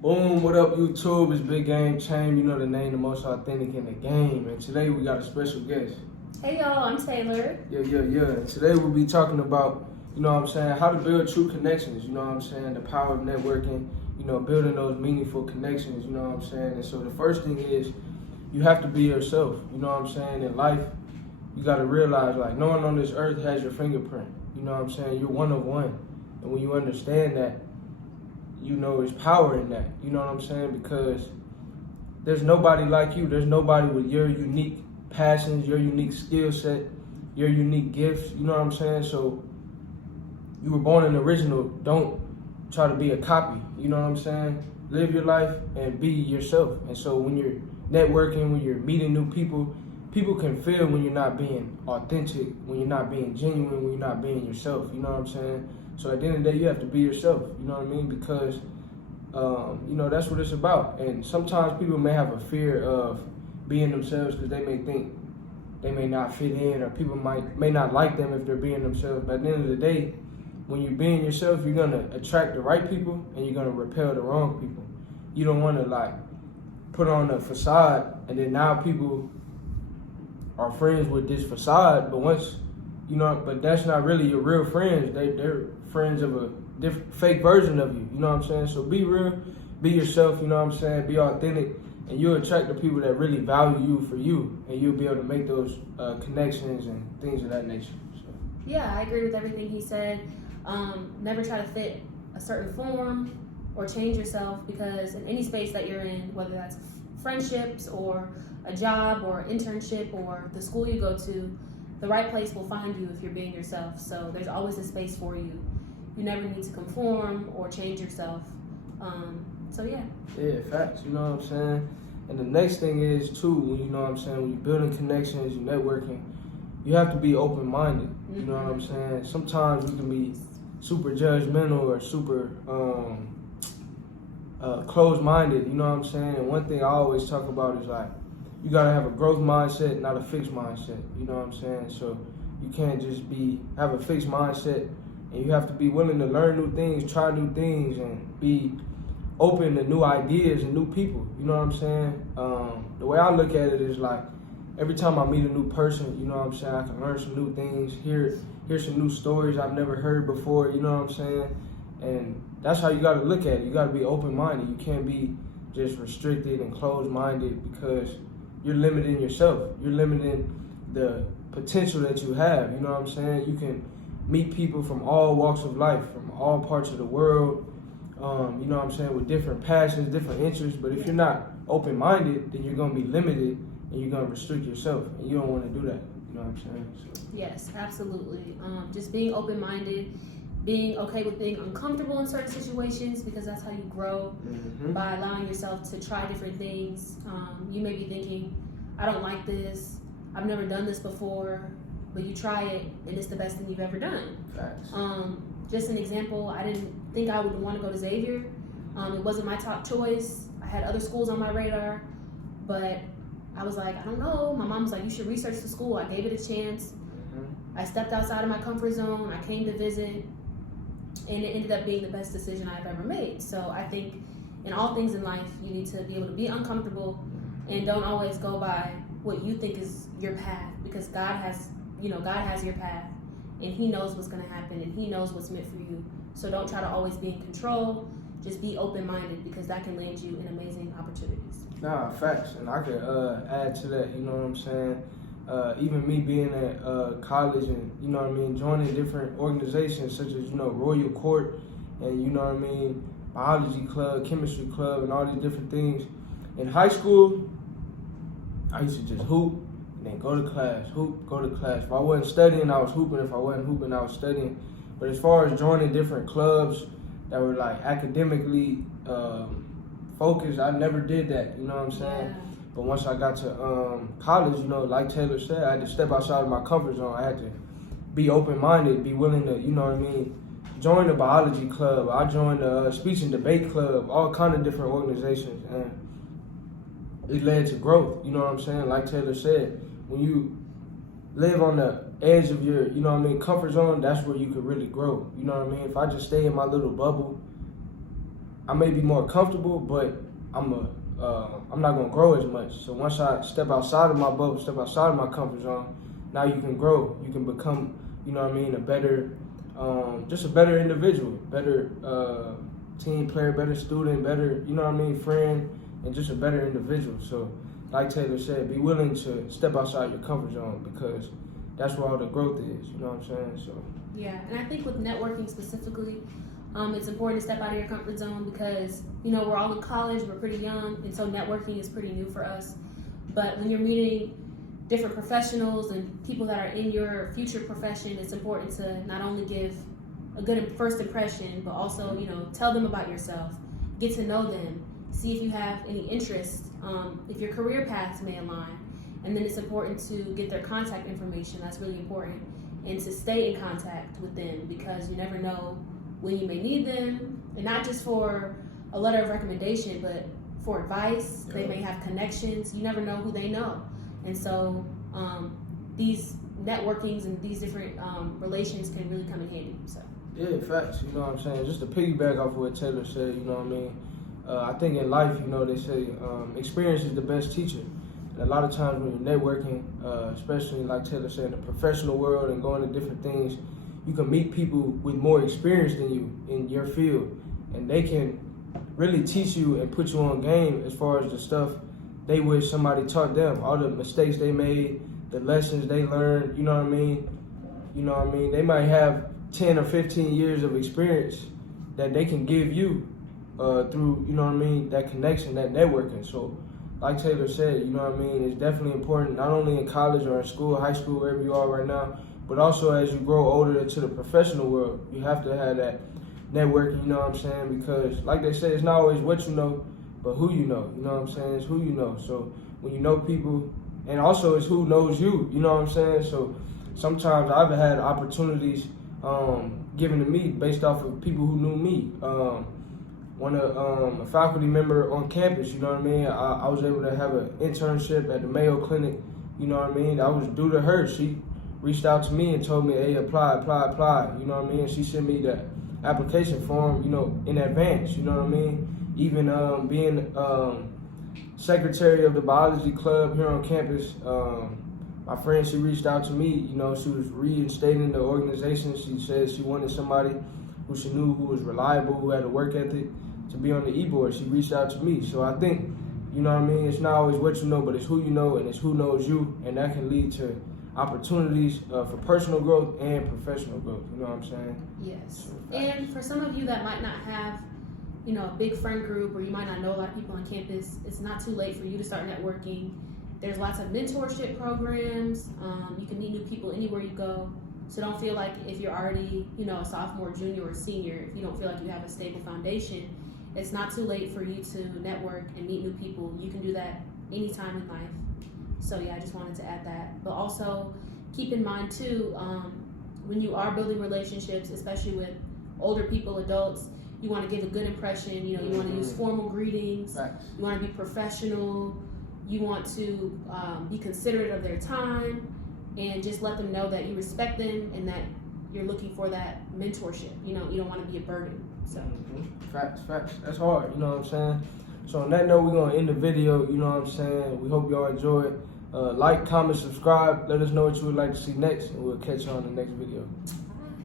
Boom, what up YouTube? It's BigGameCham, you know the name, the most authentic in the game. And today we got a special guest. Hey y'all, I'm Taylor. Yeah. And today we'll be talking about, you know what I'm saying, how to build true connections, you know what I'm saying, the power of networking, you know, building those meaningful connections, you know what I'm saying. And so the first thing is you have to be yourself, you know what I'm saying. In life, you got to realize, like, no one on this earth has your fingerprint, you know what I'm saying. You're one of one. And when you understand that, you know, there's power in that, you know what I'm saying? Because there's nobody like you. There's nobody with your unique passions, your unique skill set, your unique gifts, you know what I'm saying? So you were born an original. Don't try to be a copy, you know what I'm saying? Live your life and be yourself. And so when you're networking, when you're meeting new people, people can feel when you're not being authentic, when you're not being genuine, when you're not being yourself, you know what I'm saying? So at the end of the day, you have to be yourself, you know what I mean? Because, you know, that's what it's about. And sometimes people may have a fear of being themselves because they may think they may not fit in, or people may not like them if they're being themselves. But at the end of the day, when you're being yourself, you're going to attract the right people and you're going to repel the wrong people. You don't want to, like, put on a facade and then now people are friends with this facade, but once, you know, but that's not really your real friends. They're friends of a fake version of you, you know what I'm saying? So be real, be yourself, you know what I'm saying? Be authentic, and you'll attract the people that really value you for you, and you'll be able to make those connections and things of that nature. So. Yeah, I agree with everything he said. Never try to fit a certain form or change yourself, because in any space that you're in, whether that's friendships or a job or internship or the school you go to, the right place will find you if you're being yourself. So there's always a space for you. You never need to conform or change yourself. So yeah. Yeah, facts, you know what I'm saying? And the next thing is too, when you know what I'm saying, when you're building connections, you're networking, you have to be open-minded, you know what I'm saying? Sometimes you can be super judgmental or super closed-minded, you know what I'm saying? And one thing I always talk about is, like, you gotta have a growth mindset, not a fixed mindset. You know what I'm saying? So you can't just have a fixed mindset, and you have to be willing to learn new things, try new things, and be open to new ideas and new people. You know what I'm saying? The way I look at it is, like, every time I meet a new person, you know what I'm saying, I can learn some new things, hear some new stories I've never heard before. You know what I'm saying? And that's how you gotta look at it. You gotta be open-minded. You can't be just restricted and closed-minded, because you're limiting yourself. You're limiting the potential that you have. You know what I'm saying? You can meet people from all walks of life, from all parts of the world, you know what I'm saying, with different passions, different interests. But if you're not open-minded, then you're going to be limited and you're going to restrict yourself. And you don't want to do that. You know what I'm saying? So. Yes, absolutely. Just being open-minded, being okay with being uncomfortable in certain situations, because that's how you grow, by allowing yourself to try different things. You may be thinking, I don't like this, I've never done this before, but you try it and it's the best thing you've ever done. Facts. Just an example, I didn't think I would want to go to Xavier. It wasn't my top choice. I had other schools on my radar, but I was like, I don't know. My mom was like, you should research the school. I gave it a chance. I stepped outside of my comfort zone. I came to visit. And it ended up being the best decision I've ever made. So I think in all things in life, you need to be able to be uncomfortable and don't always go by what you think is your path, because God has your path, and He knows what's going to happen, and He knows what's meant for you. So don't try to always be in control. Just be open-minded, because that can land you in amazing opportunities. Nah, facts. And I could add to that, you know what I'm saying? Even me being at college and, you know what I mean, joining different organizations such as, you know, Royal Court and, you know what I mean, biology club, chemistry club, and all these different things. In high school, I used to just hoop and then go to class, hoop, go to class. If I wasn't studying, I was hooping. If I wasn't hooping, I was studying. But as far as joining different clubs that were, like, academically focused, I never did that, you know what I'm saying? Yeah. But once I got to college, you know, like Taylor said, I had to step outside of my comfort zone. I had to be open-minded, be willing to, you know what I mean, join the biology club. I joined the speech and debate club, all kind of different organizations. And it led to growth, you know what I'm saying? Like Taylor said, when you live on the edge of your, you know what I mean, comfort zone, that's where you could really grow. You know what I mean? If I just stay in my little bubble, I may be more comfortable, but I'm not gonna grow as much. So once I step outside of my bubble, step outside of my comfort zone, now you can grow. You can become, you know what I mean, a better, just a better individual, better team player, better student, better, you know what I mean, friend, and just a better individual. So like Taylor said, be willing to step outside your comfort zone because that's where all the growth is, you know what I'm saying? So yeah, and I think with networking specifically, it's important to step out of your comfort zone because, you know, we're all in college, we're pretty young, and so networking is pretty new for us. But when you're meeting different professionals and people that are in your future profession, it's important to not only give a good first impression, but also, you know, tell them about yourself, get to know them, see if you have any interest, if your career paths may align. And then it's important to get their contact information. That's really important. And to stay in contact with them because you never know when you may need them, and not just for a letter of recommendation, but for advice. They may have connections. You never know who they know. And so these networkings and these different relations can really come in handy. So yeah, facts, you know what I'm saying? Just to piggyback off of what Taylor said, you know what I mean? I think in life, you know, they say experience is the best teacher. And a lot of times when you're networking, especially like Taylor said, in the professional world and going to different things, you can meet people with more experience than you in your field, and they can really teach you and put you on game as far as the stuff they wish somebody taught them, all the mistakes they made, the lessons they learned, you know what I mean? You know what I mean? They might have 10 or 15 years of experience that they can give you through, you know what I mean, that connection, that networking. So like Taylor said, you know what I mean, it's definitely important, not only in college or in school, high school, wherever you are right now, but also as you grow older into the professional world, you have to have that networking, you know what I'm saying? Because like they say, it's not always what you know, but who you know what I'm saying? It's who you know. So when you know people, and also it's who knows you know what I'm saying? So sometimes I've had opportunities given to me based off of people who knew me. A faculty member on campus, you know what I mean? I was able to have an internship at the Mayo Clinic, you know what I mean? That was due to her. She reached out to me and told me, hey, apply, you know what I mean? She sent me the application form, you know, in advance, you know what I mean? Even being secretary of the biology club here on campus, my friend, she reached out to me, you know, she was reinstating the organization. She said she wanted somebody who she knew who was reliable, who had a work ethic to be on the e-board. She reached out to me. So I think, you know what I mean, it's not always what you know, but it's who you know and it's who knows you, and that can lead to opportunities for personal growth and professional growth, you know what I'm saying? yes. And for some of you that might not have, you know, a big friend group, or you might not know a lot of people on campus, it's not too late for you to start networking. There's lots of mentorship programs. You can meet new people anywhere you go. So don't feel like if you're already, you know, a sophomore, junior, or senior, if you don't feel like you have a stable foundation, it's not too late for you to network and meet new people. You can do that anytime in life. So yeah, I just wanted to add that. But also keep in mind too, when you are building relationships, especially with older people, adults, you want to give a good impression. You know, you want to use formal greetings. Right. You want to be professional. You want to be considerate of their time, and just let them know that you respect them and that you're looking for that mentorship. You know, you don't want to be a burden. So Facts. That's hard, you know what I'm saying? So on that note, we're gonna end the video, you know what I'm saying? We hope y'all enjoy it. Like, comment, subscribe. Let us know what you would like to see next, and we'll catch you on the next video.